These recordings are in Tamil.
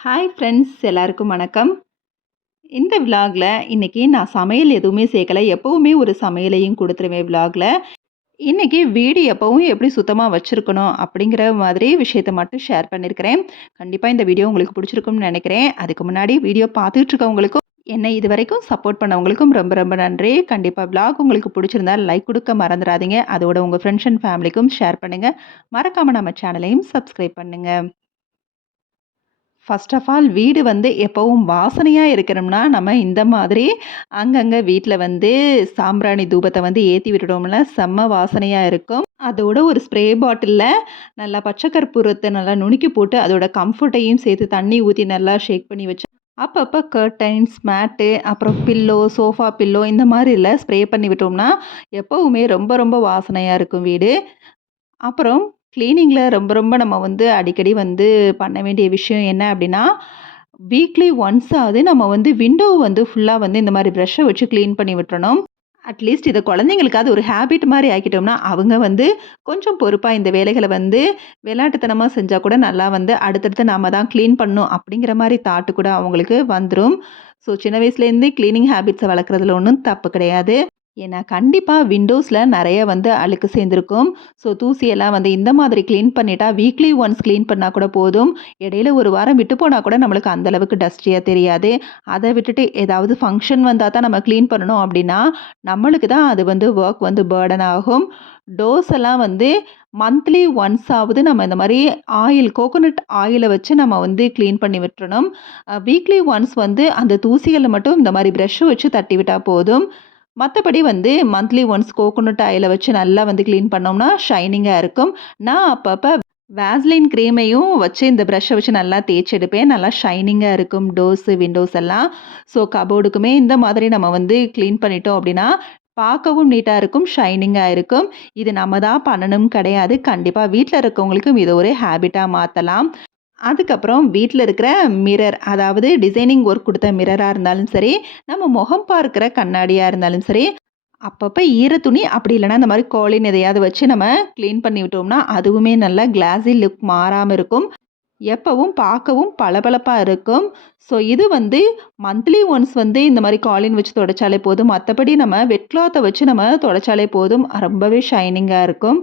ஹாய் ஃப்ரெண்ட்ஸ், எல்லாருக்கும் வணக்கம். இந்த விலாகில் இன்னைக்கு நான் சமையல் எதுவுமே சேர்க்கல. எப்பவுமே ஒரு சமையலையும் கொடுத்துருவேன் விலாகில். இன்னைக்கு வீடு எப்பவும் எப்படி சுத்தமாக வச்சுருக்கணும் அப்படிங்கிற மாதிரி விஷயத்தை மட்டும் ஷேர் பண்ணியிருக்கிறேன். கண்டிப்பாக இந்த வீடியோ உங்களுக்கு பிடிச்சிருக்கும்னு நினைக்கிறேன். அதுக்கு முன்னாடி வீடியோ பார்த்துட்டு இருக்கவங்களுக்கும் என்னை இது வரைக்கும் சப்போர்ட் பண்ணவங்களுக்கும் ரொம்ப ரொம்ப நன்றி. கண்டிப்பாக விலாக் உங்களுக்கு பிடிச்சிருந்தா லைக் கொடுக்க மறந்துடாதீங்க. அதோட உங்கள் ஃப்ரெண்ட்ஸ் அண்ட் ஃபேமிலிக்கும் ஷேர் பண்ணுங்கள். மறக்காமல் நம்ம சேனலையும் சப்ஸ்கிரைப் பண்ணுங்கள். ஃபர்ஸ்ட் ஆஃப் ஆல் வீடு எப்பவும் வாசனையா இருக்கணும்னா, நம்ம இந்த மாதிரி அங்கங்க வீட்ல சாம்பிராணி தூபத்த ஏத்தி விட்டுட்டோம்னா, செம்ம வாசனையா இருக்கும். அதோட ஒரு ஸ்ப்ரே பாட்டில்ல நல்லா பச்சை கற்பூரத்த நல்லா நுணுக்கி போட்டு, அதோட கம்ஃபர்ட்டையும் சேர்த்து தண்ணி ஊத்தி நல்லா ஷேக் பண்ணி வச்சு, அப்பப்ப கர்டைன்ஸ், மேட்டு, அப்புறம் பில்லோ, சோஃபா பில்லோ இந்த மாதிரில ஸ்ப்ரே பண்ணி விட்டோம்னா, எப்பவுமே ரொம்ப ரொம்ப வாசனையா இருக்கும் வீடு. அப்புறம் கிளீனிங்கில ரொம்ப ரொம்ப நம்ம அடிக்கடி பண்ண வேண்டிய விஷயம் என்ன அப்படின்னா, வீக்லி ஒன்ஸ் ஆவது நம்ம விண்டோ ஃபுல்லா இந்த மாரி பிரஷ்ஷ வச்சு கிளீன் பண்ணி விட்டுறணும். அட்லீஸ்ட் இத குழந்தைங்களுக்காவது ஒரு ஹேபிட் மாரி ஆக்கிட்டோம்னா, அவங்க கொஞ்சம் பொறுப்பா இந்த வேலைகள விளையாட்டுத்தனமா செஞ்சா கூட நல்லா அடுத்தடுத்து நாம தான் கிளீன் பண்ணணும் அப்படிங்கிற மாரி தாட் கூட அவங்களுக்கு வந்துரும். ஸோ சின்ன வயசுலேருந்தே கிளீனிங் ஹேபிட்ஸ வளர்க்குறதுல ஒண்ணும் தப்பு கிடையாது. ஏன்னா, கண்டிப்பா விண்டோஸ்ல நெறைய அழுக்கு சேர்ந்திருக்கும். ஸோ தூசியெல்லாம் இந்த மாதிரி கிளீன் பண்ணிட்டா, வீக்லி ஒன்ஸ் கிளீன் பண்ணா கூட போதும். இடையில ஒரு வாரம் விட்டு போனா கூட நம்மளுக்கு அந்த அளவுக்கு டஸ்டியா தெரியாது. அத விட்டுட்டு ஏதாவது ஃபங்ஷன் வந்தா தான் நம்ம கிளீன் பண்ணணும் அப்டின்னா, நம்மளுக்கு தான் அது வொர்க் பர்டன் ஆகும். டோர்ஸ் எல்லாம் மந்த்லி ஒன்ஸ் ஆவது நம்ம இந்த மாரி கோகோனட் ஆயில வச்சு நம்ம கிளீன் பண்ணி விட்டுறணும். வீக்லி ஒன்ஸ் அந்த தூசிகள மட்டும் இந்த மாரி பிரஷ் வச்சு தட்டி விட்டா போதும். மத்தபடி மந்த்லி ஒன்ஸ் கோகோனட் ஆயில வச்சு நல்லா கிளீன் பண்ணோம்னா ஷைனிங்கா இருக்கும். நான் அப்பப்ப வேஸ்லின் கிரீமையும் வச்சு இந்த பிரஷ்ஷ வச்சு நல்லா தேய்ச்சு எடுப்பேன். நல்லா ஷைனிங்கா இருக்கும் டோர்ஸு, விண்டோஸ் எல்லாம். ஸோ கபோர்டுக்குமே இந்த மாதிரி நம்ம கிளீன் பண்ணிட்டோம் அப்படின்னா, பார்க்கவும் நீட்டா இருக்கும், ஷைனிங்கா இருக்கும். இது நம்ம தான் பண்ணணும் கிடையாது. கண்டிப்பா வீட்ல இருக்கவங்களுக்கும் இத ஒரு ஹேபிட்டா மாத்தலாம். அதுக்கப்புறம் வீட்ல இருக்கிற மிரர், அதாவது டிசைனிங் ஒர்க் குடுத்த மிரரா இருந்தாலும் சரி, நம்ம முகம் பார்க்கிற கண்ணாடியா இருந்தாலும் சரி, அப்பப்ப ஈர துணி அப்படி இல்லன்னா இந்த மாரி கோலின் எதையாவது வச்சு நம்ம கிளீன் பண்ணி விட்டோம்னா, அதுவுமே நல்லா கிளாஸி லுக் மாறாம இருக்கும். எப்பவும் பார்க்கவும் பளபளப்பா இருக்கும். ஸோ இது மந்த்லி ஒன்ஸ் இந்த மாரி காலின் வச்சு தொடச்சாலே போதும். மத்தபடி நம்ம வெட் கிளாத்த வச்சு நம்ம தொடச்சாலே போதும். ரொம்பவே ஷைனிங்கா இருக்கும்.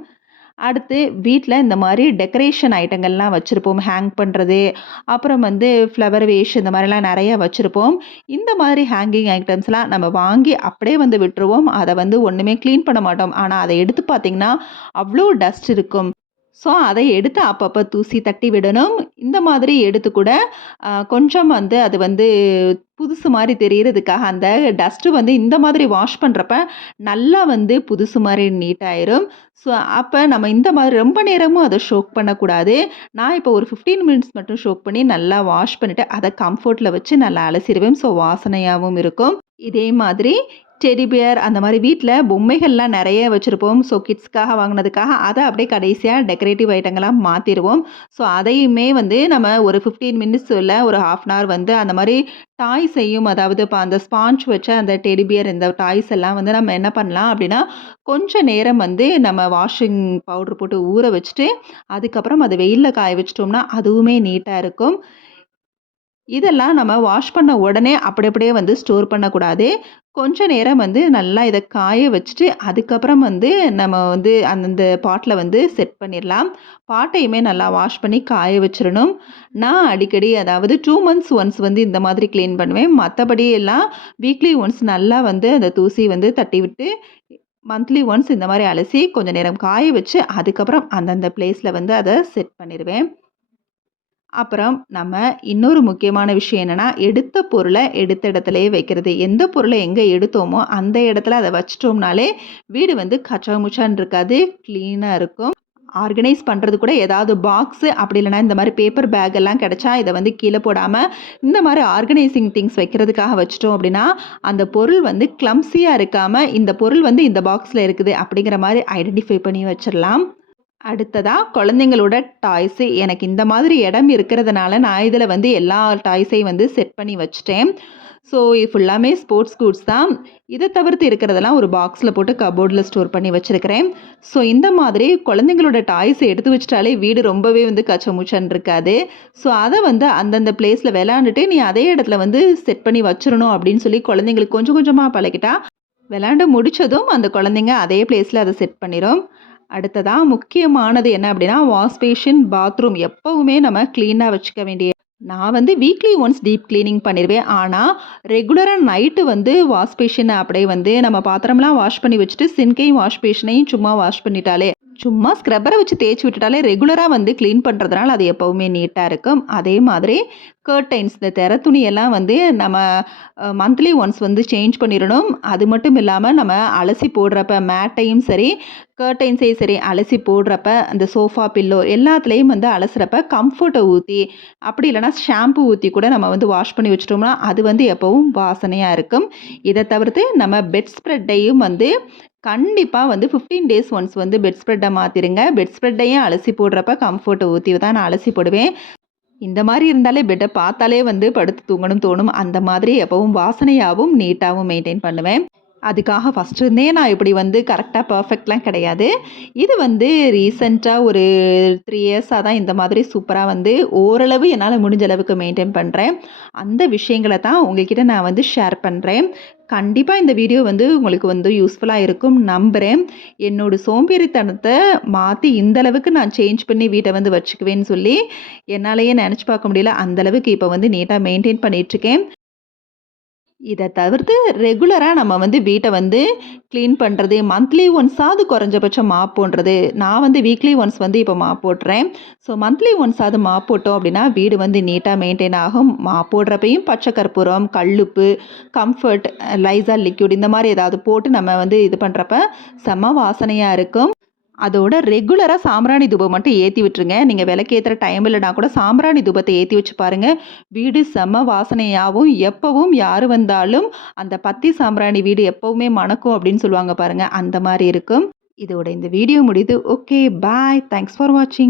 அடுத்து வீட்ல இந்த மாரி டெக்கரேஷன் ஐட்டங்கள்லாம் வச்சிருப்போம். ஹேங் பண்றது, அப்புறம் ஃப்ளவர் வேஷ் இந்த மாரிலாம் நெறைய வச்சிருப்போம். இந்த மாதிரி ஹேங்கிங் ஐட்டம்ஸ்லாம் நம்ம வாங்கி அப்படியே விட்டுருவோம். அத ஒண்ணுமே கிளீன் பண்ண மாட்டோம். ஆனா அத எடுத்து பார்த்தீங்கன்னா, அவ்ளோ டஸ்ட் இருக்கும். ஸோ அதை எடுத்து அப்பப்ப தூசி தட்டி விடணும். இந்த மாதிரி எடுத்து கூட கொஞ்சம் அது புதுசு மாரி தெரியறதுக்காக அந்த டஸ்ட்டு இந்த மாதிரி வாஷ் பண்றப்ப நல்லா புதுசு மாரி நீட்டாயிரும். ஸோ அப்ப நம்ம இந்த மாதிரி ரொம்ப நேரமும் அத ஷோக் பண்ணக்கூடாது. நான் இப்போ ஒரு 15 மினிட்ஸ் மட்டும் ஷோக் பண்ணி நல்லா வாஷ் பண்ணிட்டு, அத கம்ஃபோர்ட்ல வச்சு நல்லா அலசிருவேன். ஸோ வாசனையாவும் இருக்கும். இதே மாதிரி டெடி பியர் அந்த மாரி வீட்ல பொம்மைகள்லாம் நெறைய வச்சிருப்போம். ஸோ கிட்ஸ்க்காக வாங்குனதுக்காக அத அப்படியே கடைசியா டெக்கரேட்டிவ் ஐட்டங்களா மாத்திருவோம். ஸோ அதையுமே நம்ம ஒரு 15 மினிட்ஸ் இல்ல ஒரு 1/2 அன் ஹவர் அந்த மாரி டாய்ஸையும், அதாவது இப்ப அந்த ஸ்பாஞ்ச் வச்ச அந்த டெடி பியர் இந்த டாய்ஸ் எல்லாம் நம்ம என்ன பண்ணலாம் அப்படின்னா, கொஞ்ச நேரம் நம்ம வாஷிங் பவுடர் போட்டு ஊற வச்சுட்டு, அதுக்கப்புறம் அத வெயில்ல காய வச்சுட்டோம்னா, அதுவுமே நீட்டா இருக்கும். இதெல்லாம் நம்ம வாஷ் பண்ண உடனே அப்படி அப்படியே ஸ்டோர் பண்ணக்கூடாது. கொஞ்ச நேரம் நல்லா இத காய வச்சுட்டு, அதுக்கப்புறம் நம்ம அந்தந்த பாட்ல செட் பண்ணிரலாம். பாட்டையுமே நல்லா வாஷ் பண்ணி காய வச்சுரணும். நான் அடிக்கடி அதாவது 2 மந்த்ஸ் ஒன்ஸ் இந்த மாதிரி கிளீன் பண்ணுவேன். மத்தபடி எல்லாம் வீக்லி ஒன்ஸ் நல்லா அந்த தூசி தட்டி விட்டு, மந்த்லி ஒன்ஸ் இந்த மாரி அலசி கொஞ்ச நேரம் காய வச்சு, அதுக்கப்புறம் அந்தந்த பிளேஸ்ல அத செட் பண்ணிருவேன். அப்புறம் நம்ம இன்னொரு முக்கியமான விஷயம் என்னன்னா, எடுத்த பொருள எடுத்த இடத்திலேயே வைக்கிறது. எந்த பொருள எங்க எடுத்தோமோ, அந்த இடத்துல அத வச்சுட்டோம்னாலே, வீடு கச்சாமுச்சான்னு இருக்காது, கிளீனா இருக்கும். ஆர்கனைஸ் பண்றது கூட ஏதாவது பாக்ஸு அப்படி இல்லன்னா, இந்த மாரி பேப்பர் பேக் எல்லாம் கிடைச்சா, இத கீழ போடாம, இந்த மாரி ஆர்கனைசிங் திங்ஸ் வைக்கிறதுக்காக வச்சுட்டோம் அப்படின்னா, அந்த பொருள் கிளம்ப்சியா இருக்காம, இந்த பொருள் இந்த பாக்ஸ்ல இருக்குது அப்படிங்கிற மாரி ஐடென்டிஃபை பண்ணி வச்சிரலாம். அடுத்ததா குழந்தைங்களோட டாய்ஸு. எனக்கு இந்த மாதிரி இடம் இருக்கிறதுனால, நான் இதில எல்லா டாய்ஸையும் செட் பண்ணி வச்சுட்டேன். ஸோ இது ஃபுல்லாமே ஸ்போர்ட்ஸ் கூட்ஸ் தான். இதை தவிர்த்து இருக்கிறதெல்லாம் ஒரு பாக்ஸில் போட்டு கபோர்டில் ஸ்டோர் பண்ணி வச்சுருக்கிறேன். ஸோ இந்த மாதிரி குழந்தைங்களோட டாய்ஸை எடுத்து வச்சிட்டாலே வீடு ரொம்பவே வந்து கச்சமுச்சன்னு இருக்காது. ஸோ அதை வந்து அந்தந்த பிளேஸில் விளையாண்டுட்டு நீ அதே இடத்துல வந்து செட் பண்ணி வச்சிடணும் அப்படின்னு சொல்லி குழந்தைங்களுக்கு கொஞ்சம் கொஞ்சமாக பழகிட்டா விளையாண்டு முடிச்சதும் அந்த குழந்தைங்க அதே பிளேஸில் அதை செட் பண்ணிடும். அடுத்ததா முக்கியமானது என்ன அப்படின்னா, வாஷ் பேஷன், பாத்ரூம் எப்பவுமே நம்ம க்ளீனாக வச்சுக்க வேண்டிய நான் வந்து வீக்லி ஒன்ஸ் டீப் கிளீனிங் பண்ணிடுவேன். ஆனால் ரெகுலராக நைட்டு வந்து வாஷ் பேஷன் அப்படியே வந்து நம்ம பாத்திரம்லாம் வாஷ் பண்ணி வச்சுட்டு சிங்கையும் வாஷ் பேஷனையும் சும்மா வாஷ் பண்ணிட்டாலே சும்மா ஸ்க்ரப்பரை வச்சு தேய்ச்சி விட்டுட்டாலே ரெகுலராக வந்து க்ளீன் பண்ணுறதுனால அது எப்போவுமே நீட்டாக இருக்கும். அதே மாதிரி கர்டைன்ஸ் இந்த திரை துணியெல்லாம் வந்து நம்ம மந்த்லி ஒன்ஸ் வந்து சேஞ்ச் பண்ணிடணும். அது மட்டும் இல்லாமல் நம்ம அலசி போடுறப்ப மேட்டையும் சரி கர்டைன்ஸையும் சரி அலசி போடுறப்ப அந்த சோஃபா பில்லோ எல்லாத்துலேயும் வந்து அலசுறப்ப கம்ஃபர்ட்டை ஊற்றி அப்படி இல்லைனா ஷாம்பு ஊற்றி கூட நம்ம வந்து வாஷ் பண்ணி வச்சிட்டோம்னா அது வந்து எப்போவும் வாசனையாக இருக்கும். இதை தவிர்த்து நம்ம பெட் ஸ்ப்ரெட்டையும் வந்து கண்டிப்பாக வந்து 15 டேஸ் ஒன்ஸ் வந்து பெட் ஸ்ப்ரெட்டை மாற்றிடுங்க. பெட் ஸ்ப்ரெட்டையும் அலசி போடுறப்ப கம்ஃபர்ட்டை ஊற்றி தான் நான் அலசி போடுவேன். இந்த மாதிரி இருந்தாலே பெட்டை பார்த்தாலே வந்து படுத்து தூங்கணும் தோணும். அந்த மாதிரி எப்பவும் வாசனையாகவும் நீட்டாகவும் மெயின்டைன் பண்ணுவேன். அதுக்காக ஃபஸ்ட்டு இருந்தே நான் இப்படி வந்து கரெக்டாக பர்ஃபெக்ட்லாம் கிடையாது. இது வந்து ரீசெண்டாக ஒரு 3 இயர்ஸாக தான் இந்த மாதிரி சூப்பராக வந்து ஓரளவு என்னால் முடிஞ்ச அளவுக்கு மெயின்டைன் பண்ணுறேன். அந்த விஷயங்களை தான் உங்கள்கிட்ட நான் வந்து ஷேர் பண்ணுறேன். கண்டிப்பாக இந்த வீடியோ வந்து உங்களுக்கு வந்து யூஸ்ஃபுல்லாக இருக்கும் நம்புகிறேன். என்னோடய சோம்பேறித்தனத்தை மாற்றி இந்த அளவுக்கு நான் சேஞ்ச் பண்ணி வீட்டை வந்து வச்சுக்குவேன்னு சொல்லி என்னாலேயே நினச்சி பார்க்க முடியல. அந்தளவுக்கு இப்போ வந்து நீட்டாக மெயின்டைன் பண்ணிகிட்ருக்கேன். இதை தவிர்த்து ரெகுலராக நம்ம வந்து வீட்டை வந்து க்ளீன் பண்ணுறது மந்த்லி ஒன்ஸாவது குறைஞ்சபட்சம் மாப் போடுறது. நான் வந்து வீக்லி ஒன்ஸ் வந்து இப்போ மாப் போட்டுறேன். ஸோ மந்த்லி ஒன்ஸாவது மாப் போட்டோம் அப்படின்னா வீடு வந்து நீட்டாக மெயின்டைன் ஆகும். மாப் போடுறப்பையும் பச்சை கற்பூரம், கல்லுப்பு, கம்ஃபர்ட், லைசால் லிக்யூட் இந்த மாதிரி ஏதாவது போட்டு நம்ம வந்து இது பண்ணுறப்ப செம்ம வாசனையாக இருக்கும். அதோட ரெகுலராக சாம்பிராணி தூபம் மட்டும் ஏற்றி விட்டுருங்க. நீங்கள் விளக்கேற்றுற டைம் இல்லைனா கூட சாம்பிராணி தூபத்தை ஏற்றி வச்சு பாருங்கள். வீடு செம்ம வாசனையாகவும் எப்போவும் யார் வந்தாலும் அந்த பத்தி சாம்பிராணி வீடு எப்போவுமே மணக்கும் அப்படின்னு சொல்லுவாங்க பாருங்கள். அந்த மாதிரி இருக்கும். இதோட இந்த வீடியோ முடியுது. Okay bye. தேங்க்ஸ் ஃபார் வாட்சிங்.